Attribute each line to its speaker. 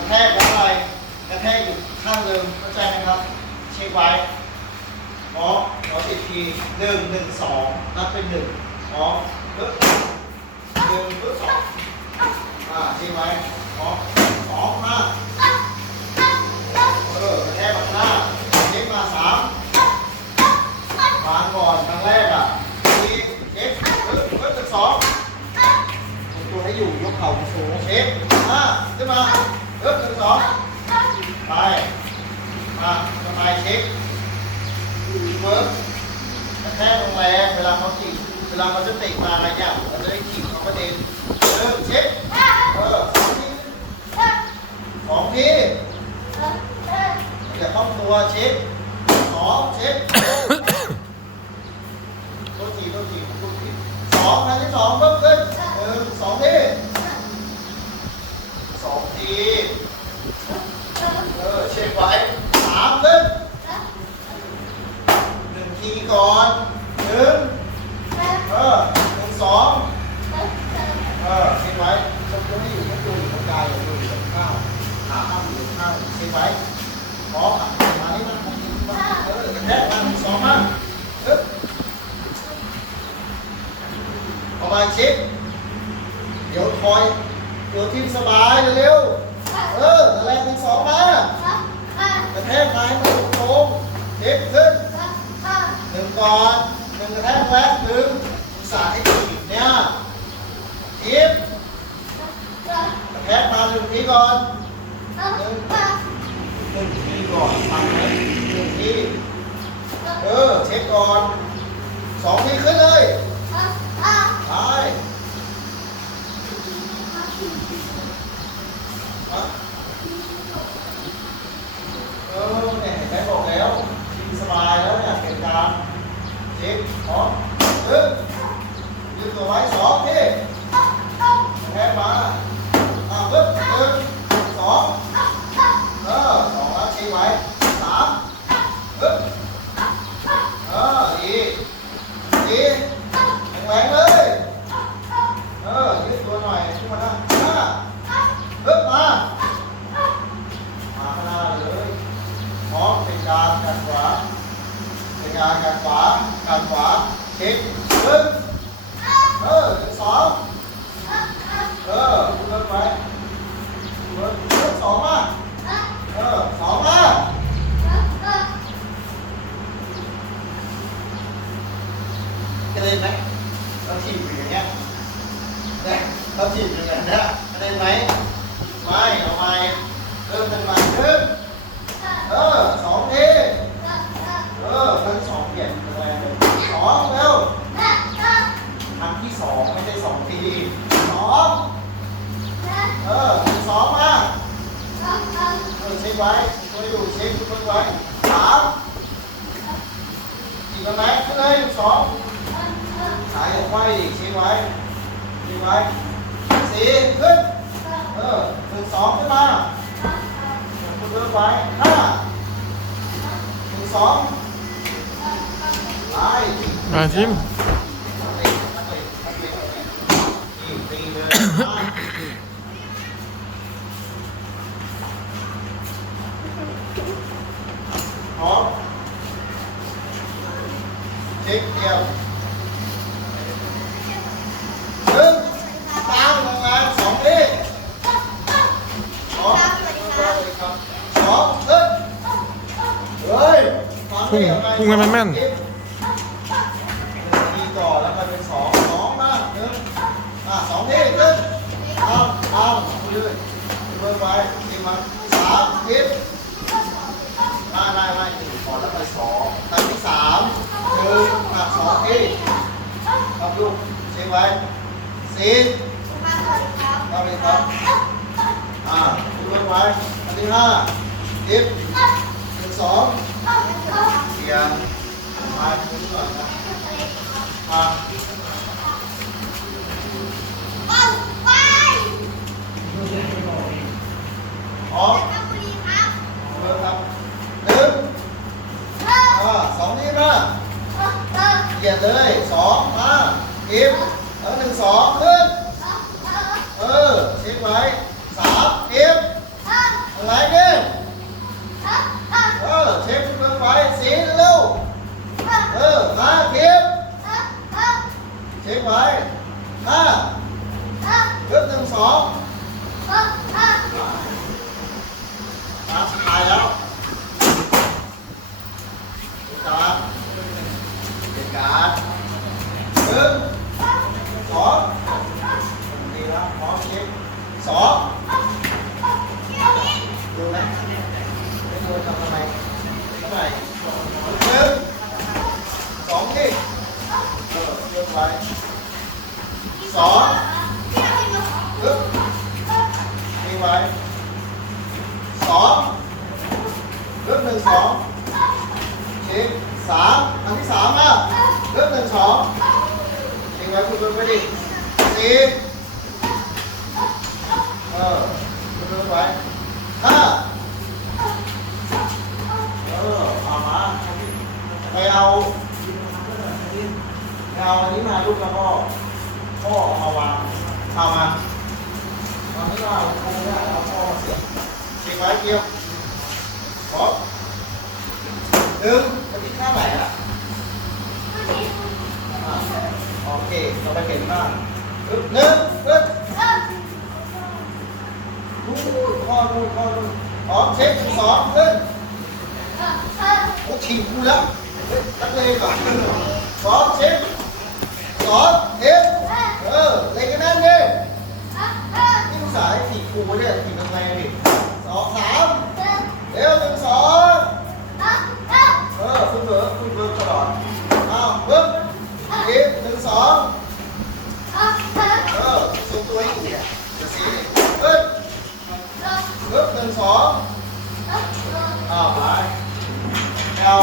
Speaker 1: ระแทกแล้วอะไรกระแทกอยู่ข้างเดิมเข้าใจไหมครับ เช็คไว้พร้อมขอสิบทีหนึ่งหนึ่งสองนับเป็นหนึ่งพร้อมปึ๊บหนึ่งปึ๊บสองอ่าเช็คไว้พร้อสองมาเออกระแทกมาหน้าเช็คมาสามวางก่อนครั้งแรกอะสี่เช็คปึ๊บปึ๊บเป็นสองตัวให้อยู่ยกเข่าสูงเช็คห้าขึ้นมา เอิบหนึ่งสองไป มาสบายเช็คเวิร์กกระแทกแรงๆเวลาเขาจีบเวลาเขาจะเตะมาอะไรอย่างเราจะได้จีบเขาประเด็นเริ่มเช็คเออสองทีสองทีอย่าเข้าตัวเช็คสองเช็คตัวจีตัวจีตัวจีสองครั้งที่สองเพิ่มขึ้นหนึ่งสองทีสองทีเออเช็คไว้สามขึ้นหนึ่งที ก่อนหนึ่งเออหนึ่งสองเออเช็คไว้ยกตัวให้อยู่ยกตัวอยู่ตรงกลางอยู่ตัวอยู่ตรงข้าวขาข้างอยู่ข้างเช็คไว้พร้อมอะมานี่มามเออแทกมาหนึ่งสองมาเอ๊บเอามาชิปเดี๋ยวคอยเดี๋ยวทีมสบายเร็วเออแรงหนึ่งสองมากระแทกไม้มาตรงๆชิปขึ้น ก่อนหนึ่งกระแทกแรกหนึ่งอุตส่าห์ให้ถีบเนี่ยชิปกระแทกมาหนึ่งทีก่อนหนึ่งหนึ่งทีก่อนฟังไหมหนึ่งทีเออเช็คก่อนสองทีขึ้นเลยไปเออเนี่ยเห็นไหมบอกแล้วชิมสบายแล้วเนี่ยเก็บการ เช็คพร้อมตึ๊บยืดตัวไว้สองที่แค่มาอ่าปึ๊บหนึ่งสองเออสองแล้วเช็คไว้สามปึ๊บเออดีดีแข็งแรงเลยเออยืดตัวหน่อยขึ้นมาหน้าห้าปึ๊บมา มาข้างหน้าเลยพร้อมเป็นการกันขวาเป็นการกันขวากันขวาเช็คหนึ่งเออหนึ่งสองเออคุณเลิกไว้คุณเลิกเลิกสองมาเออสองมา จะเล่นไหมเราถีบอยู่อย่างเงี้ยเนี่ยเราถีบอยู่อย่างเงี้ยจะเล่นไหมไม่เอาไม่เริ่มเป็นใหม่ขึ้นเออสองทีเออครั้งสองเปลี่ยนแรงเลยสองเร็วครั้งที่สองไม่ใช่สองทีสองเออสองมาเออเช็คไว้ช่วยอยู่เช็คช่วยไว้สามอีกไหมขึ้นเลยสอง สายออกไว้ดิเช็คไว้เช็คไว้สี่ขึ้นเออหนึ่งสองขึ้นมาคุณเลือกไว้ห้าหนึ่งสองไป
Speaker 2: มาชิม
Speaker 1: นี่ตีเลยพร้อมเช็คเดียวหนึ่งตามลงมาสองทีสองสองขึ้นเฮ้ยฟัง
Speaker 2: พุ่งพุ่งให้มันแม่น
Speaker 1: หนึ่งทีก่อแล้วก็เป็นสองสองมาหนึ่งอะสองทีขึ้นเอาเอาเรื่อยเรื่อยไว้ทีมาสามทีมาได้ได้หนึ่งก่อนแล้วไปสองครั้งที่สามหนึ่งอะสองทีเอาลูกเช็คไว้สี่เอาไปครับ อ่าเรื่อยไว้อันที่ห้าทีหนึ่งสองเสียงมาถึงก่อนนะมาพร้อมเริ่มครับหนึ่งอ่าสองนี่มาเหยียดเลยสองมาอิมแล้วหนึ่งสองขึ้นเออเช็คไว้ สามเอฟอะไรนี่เออเช็คเลงไฟสีเร็เออห้าเอฟเช็คไฟห้าเริ่มหนึ่งสอง Só. Ướp. Đi vậy. Só. Ướp lên só. Chị. Xá. Ăn cái xá mà. Ướp lên só. Đi vậy cùng tôi đi. Chị. นี้มาลูกแล้วก็พ่อมาวางเอามาเอาไม่ได้เอาไม่ได้เอาพ่อมาเสียบเช็คไว้เกี่ยวพร้อมหนึ่งวันที่ข้าไหนอะโอเคเราไปเห็นบ้างอึ๊บหนึ่งอึ๊บนู่นข้อนู่นข้อนู่นพร้อมเช็คสองขึ้นโอ้ฉีกกูแล้วเฮ้ยนักเลงก่อนสองเช็ค สองเอ็ดเออเล็งกันนั่นดินี่ลูกสายถีบกูเนี่ยถีบแรงๆดิสองสามเร็วหนึ่งสองเออคุณเบิร์ดคุณเบิร์ดตลอดอ้าวเบิ้มอีกหนึ่งสองเออทรงตัวอีกเนี่ยจะสีเอ้ยเอ้ยหนึ่งสองอ้าวไปเอา